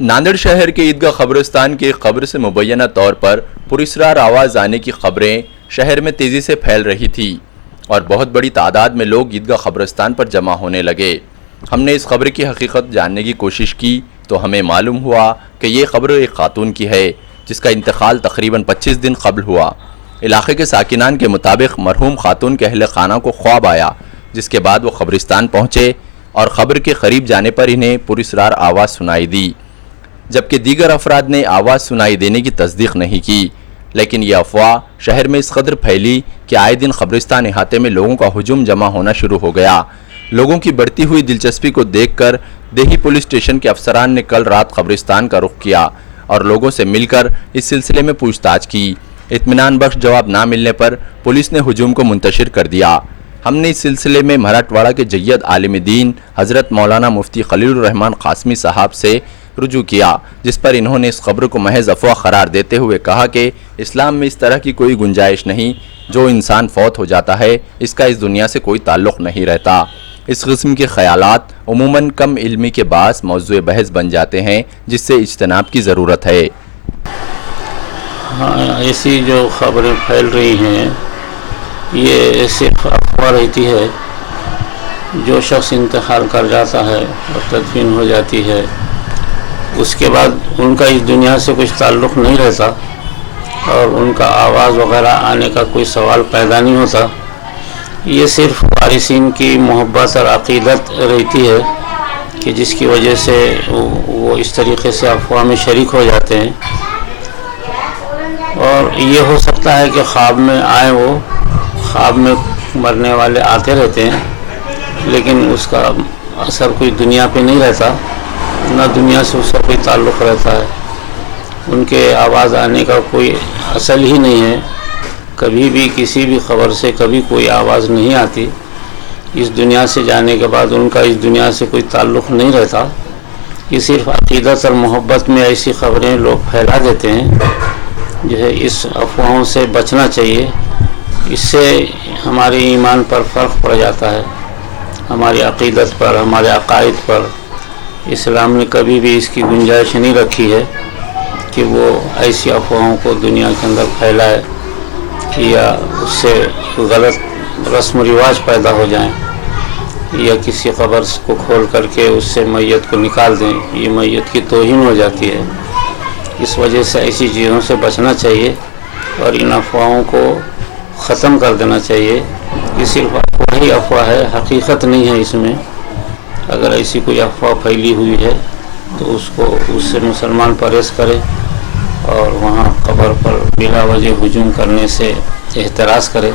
नांदेड़ शहर के ईदगाह कब्रिस्तान की कब्र से मुबैना तौर पर पुरस्रार आवाज़ आने की खबरें शहर में तेज़ी से फैल रही थी और बहुत बड़ी तादाद में लोग ईदगाह कब्रिस्तान पर जमा होने लगे। हमने इस खबर की हकीकत जानने की कोशिश की तो हमें मालूम हुआ कि ये खबर एक खातून की है जिसका इंतकाल तकरीबन 25 दिन कबल हुआ। इलाके के साकिनान के मुताबिक मरहूम खातून के अहल खाना को ख्वाब आया, जिसके बाद वो कब्रिस्तान पहुँचे और ख़ब्र के करीब जाने पर इन्हें पुरस्रार आवाज़ सुनाई दी, जबकि दीगर अफराद ने आवाज़ सुनाई देने की तस्दीक नहीं की। लेकिन यह अफवाह शहर में इस कदर फैली कि आए दिन कब्रिस्तान इहाते में लोगों का हुजूम जमा होना शुरू हो गया। लोगों की बढ़ती हुई दिलचस्पी को देखकर देही पुलिस स्टेशन के अफसरान ने कल रात कब्रिस्तान का रुख किया और लोगों से मिलकर इस सिलसिले में पूछताछ की। इत्मीनान बख्श जवाब ना मिलने पर पुलिस ने हुजूम को मुंतशिर कर दिया। हमने इस सिलसिले में मराठवाड़ा के जय्यद आलिम दीन हज़रत मौलाना मुफ्ती खलील रहमान कासमी साहब से रुजू किया, जिस पर इन्होंने इस खबर को महज अफवाह करार देते हुए कहा कि इस्लाम में इस तरह की कोई गुंजाइश नहीं। जो इंसान फौत हो जाता है इसका इस दुनिया से कोई ताल्लुक़ नहीं रहता। इस किस्म के ख़यालात उमूमन कम इल्मी के बास मौज़ूए बहस बन जाते हैं, जिससे इज्तनाब की ज़रूरत है। हाँ, ऐसी जो खबरें फैल रही हैं ये सिर्फ अफवाह रहती है। जो शख्स इंतकाल कर जाता है और तदफीन हो जाती है, उसके बाद उनका इस दुनिया से कुछ ताल्लुक़ नहीं रहता और उनका आवाज़ वगैरह आने का कोई सवाल पैदा नहीं होता। ये सिर्फ वारिसीन की मोहब्बत और अक़ीदत रहती है कि जिसकी वजह से वो इस तरीक़े से अफवाह में शरीक हो जाते हैं। और ये हो सकता है कि ख्वाब में आए, वो ख्वाब में मरने वाले आते रहते हैं, लेकिन उसका असर कोई दुनिया पे नहीं रहता, ना दुनिया से उसका कोई ताल्लुक़ रहता है। उनके आवाज़ आने का कोई असल ही नहीं है। कभी भी किसी भी खबर से कभी कोई आवाज़ नहीं आती। इस दुनिया से जाने के बाद उनका इस दुनिया से कोई ताल्लुक़ नहीं रहता। ये सिर्फ अक़ीदत और मोहब्बत में ऐसी खबरें लोग फैला देते हैं। जो है इस अफवाहों से बचना चाहिए। इससे हमारे ईमान पर फ़र्क पड़ जाता है, हमारी अक़ीदत पर, हमारे अक़ाइद पर। इस्लाम ने कभी भी इसकी गुंजाइश नहीं रखी है कि वो ऐसी अफवाहों को दुनिया के अंदर फैलाए या उससे गलत रस्म रिवाज पैदा हो जाएं या किसी क़ब्र को खोल करके उससे मैयत को निकाल दें। ये मैयत की तौहीन हो जाती है। इस वजह से ऐसी चीज़ों से बचना चाहिए और इन अफवाहों को ख़त्म कर देना चाहिए। ये सिर्फ अफवाह ही अफवाह है, हकीकत नहीं है इसमें। अगर ऐसी कोई अफवाह फैली हुई है तो उससे मुसलमान परहेज़ करे और वहाँ कब्र पर बिला वजह हुजूम करने से एहतराज़ करे।